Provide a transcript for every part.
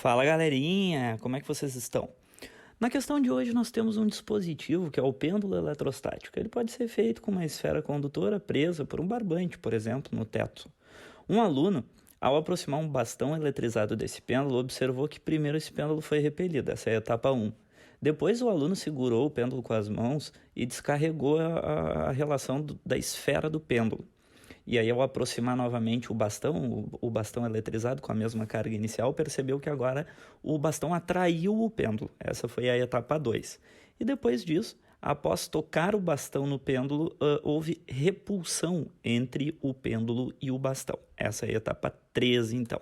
Fala galerinha, como é que vocês estão? Na questão de hoje nós temos um dispositivo que é o pêndulo eletrostático. Ele pode ser feito com uma esfera condutora presa por um barbante, por exemplo, no teto. Um aluno, ao aproximar um bastão eletrizado desse pêndulo, observou que primeiro esse pêndulo foi repelido, essa é a etapa 1. Depois o aluno segurou o pêndulo com as mãos e descarregou a relação da esfera do pêndulo. E aí, ao aproximar novamente o bastão eletrizado com a mesma carga inicial, percebeu que agora o bastão atraiu o pêndulo. Essa foi a etapa 2. E depois disso, após tocar o bastão no pêndulo, houve repulsão entre o pêndulo e o bastão. Essa é a etapa 3, então.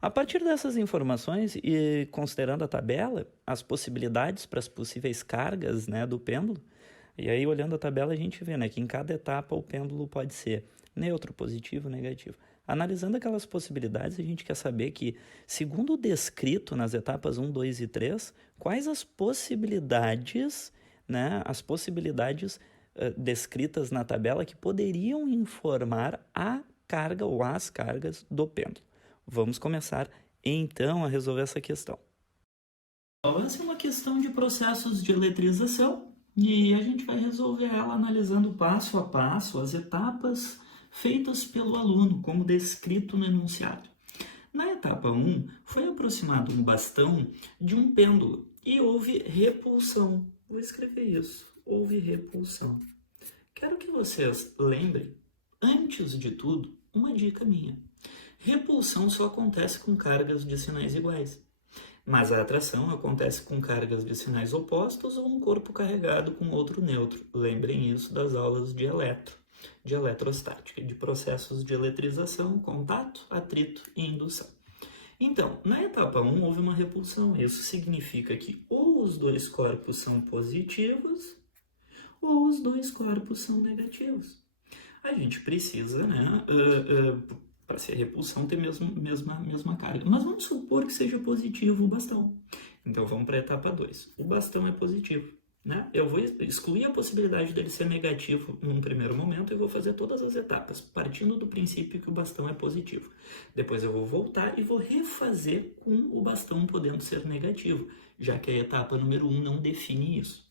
A partir dessas informações e considerando a tabela, as possibilidades para as possíveis cargas, né, do pêndulo, e aí olhando a tabela a gente vê, né, que em cada etapa o pêndulo pode ser neutro, positivo, negativo. Analisando aquelas possibilidades, a gente quer saber que, segundo o descrito nas etapas 1, 2 e 3, quais as possibilidades, né, descritas na tabela que poderiam informar a carga ou as cargas do pêndulo. Vamos começar então a resolver essa questão. Essa é uma questão de processos de eletrização e a gente vai resolver ela analisando passo a passo as etapas feitas pelo aluno, como descrito no enunciado. Na etapa 1, foi aproximado um bastão de um pêndulo e houve repulsão. Vou escrever isso, houve repulsão. Quero que vocês lembrem, antes de tudo, uma dica minha. Repulsão só acontece com cargas de sinais iguais, mas a atração acontece com cargas de sinais opostos ou um corpo carregado com outro neutro. Lembrem isso das aulas de eletrostática, de processos de eletrização, contato, atrito e indução. Então, na etapa 1 houve uma repulsão. Isso significa que ou os dois corpos são positivos ou os dois corpos são negativos. A gente precisa, né, para ser repulsão, ter mesma carga. Mas vamos supor que seja positivo o bastão. Então vamos para a etapa 2. O bastão é positivo, né? Eu vou excluir a possibilidade dele ser negativo num primeiro momento e vou fazer todas as etapas, partindo do princípio que o bastão é positivo. Depois eu vou voltar e vou refazer com o bastão podendo ser negativo, já que a etapa número 1 não define isso.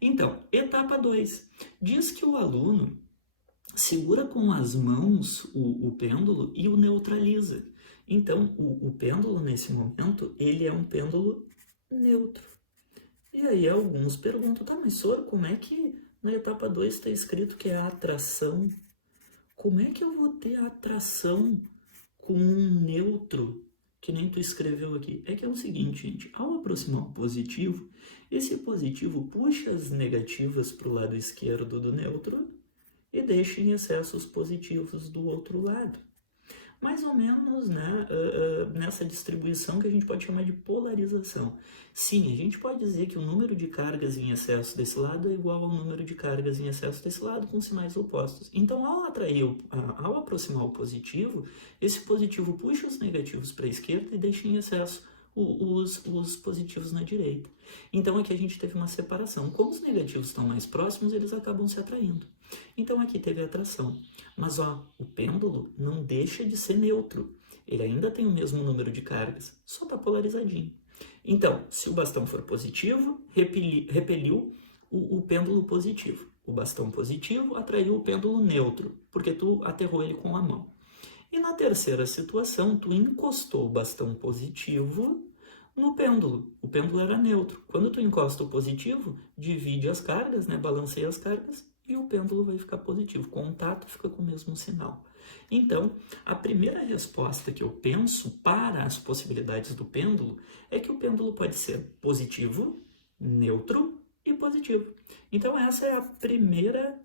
Então, etapa 2. Diz que o aluno segura com as mãos o pêndulo e o neutraliza. Então, o pêndulo, nesse momento, ele é um pêndulo neutro. E aí alguns perguntam, tá, mas Soro, como é que na etapa 2 está escrito que é atração? Como é que eu vou ter atração com um neutro, que nem tu escreveu aqui? É que é o seguinte, gente, ao aproximar o positivo, esse positivo puxa as negativas para o lado esquerdo do neutro e deixa em excessos positivos do outro lado. Mais ou menos, né, nessa distribuição que a gente pode chamar de polarização. Sim, a gente pode dizer que o número de cargas em excesso desse lado é igual ao número de cargas em excesso desse lado com sinais opostos. Então, ao aproximar o positivo, esse positivo puxa os negativos para a esquerda e deixa em excesso os positivos na direita. Então aqui a gente teve uma separação. Como os negativos estão mais próximos, eles acabam se atraindo. Então aqui teve atração. Mas o pêndulo não deixa de ser neutro. Ele ainda tem o mesmo número de cargas, só está polarizadinho. Então, se o bastão for positivo, repeliu o pêndulo positivo. O bastão positivo atraiu o pêndulo neutro, porque tu aterrou ele com a mão. E na terceira situação, tu encostou o bastão positivo no pêndulo. O pêndulo era neutro. Quando tu encosta o positivo, divide as cargas, né? Balanceia as cargas e o pêndulo vai ficar positivo. Contato fica com o mesmo sinal. Então, a primeira resposta que eu penso para as possibilidades do pêndulo é que o pêndulo pode ser positivo, neutro e positivo. Então, essa é a primeira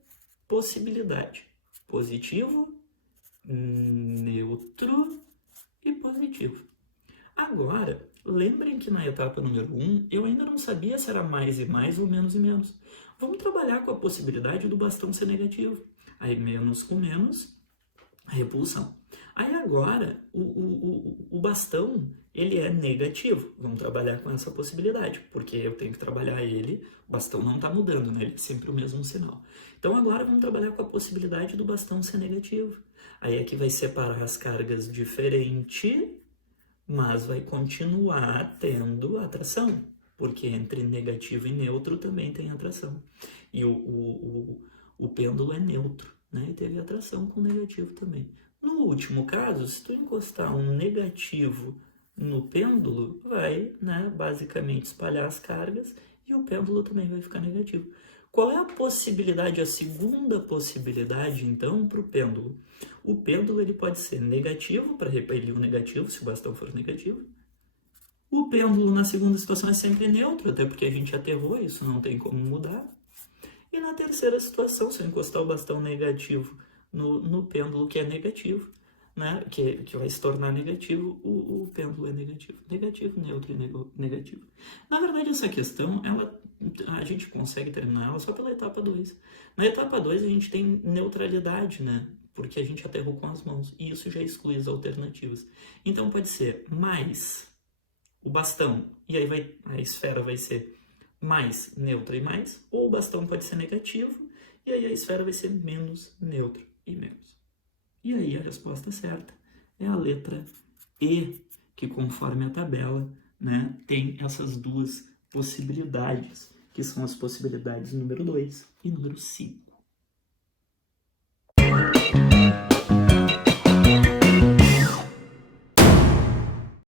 possibilidade. Positivo, neutro e positivo. Agora, lembrem que na etapa número 1, eu ainda não sabia se era mais e mais ou menos e menos. Vamos trabalhar com a possibilidade do bastão ser negativo. Aí menos com menos, repulsão. Aí agora, o bastão, ele é negativo. Vamos trabalhar com essa possibilidade, porque eu tenho que trabalhar ele, o bastão não está mudando, né? Ele é sempre o mesmo sinal. Então agora vamos trabalhar com a possibilidade do bastão ser negativo. Aí aqui vai separar as cargas diferente mas vai continuar tendo atração, porque entre negativo e neutro também tem atração. E o pêndulo é neutro, né? E teve atração com o negativo também. No último caso, se tu encostar um negativo no pêndulo, vai, né, basicamente espalhar as cargas e o pêndulo também vai ficar negativo. Qual é a possibilidade, a segunda possibilidade, então, para o pêndulo? O pêndulo ele pode ser negativo, para repelir o negativo, se o bastão for negativo. O pêndulo, na segunda situação, é sempre neutro, até porque a gente aterrou, isso não tem como mudar. E na terceira situação, se eu encostar o bastão negativo no pêndulo que é negativo, né, que vai se tornar negativo, o pêndulo é negativo. Negativo, neutro e negativo. Na verdade, essa questão, a gente consegue terminar ela só pela etapa 2. Na etapa 2, a gente tem neutralidade, né? Porque a gente aterrou com as mãos. E isso já exclui as alternativas. Então, pode ser mais o bastão, e aí a esfera vai ser mais neutra e mais, ou o bastão pode ser negativo, e aí a esfera vai ser menos neutro e menos. E aí a resposta certa é a letra E, que conforme a tabela, né, tem essas duas possibilidades, que são as possibilidades número 2 e número 5.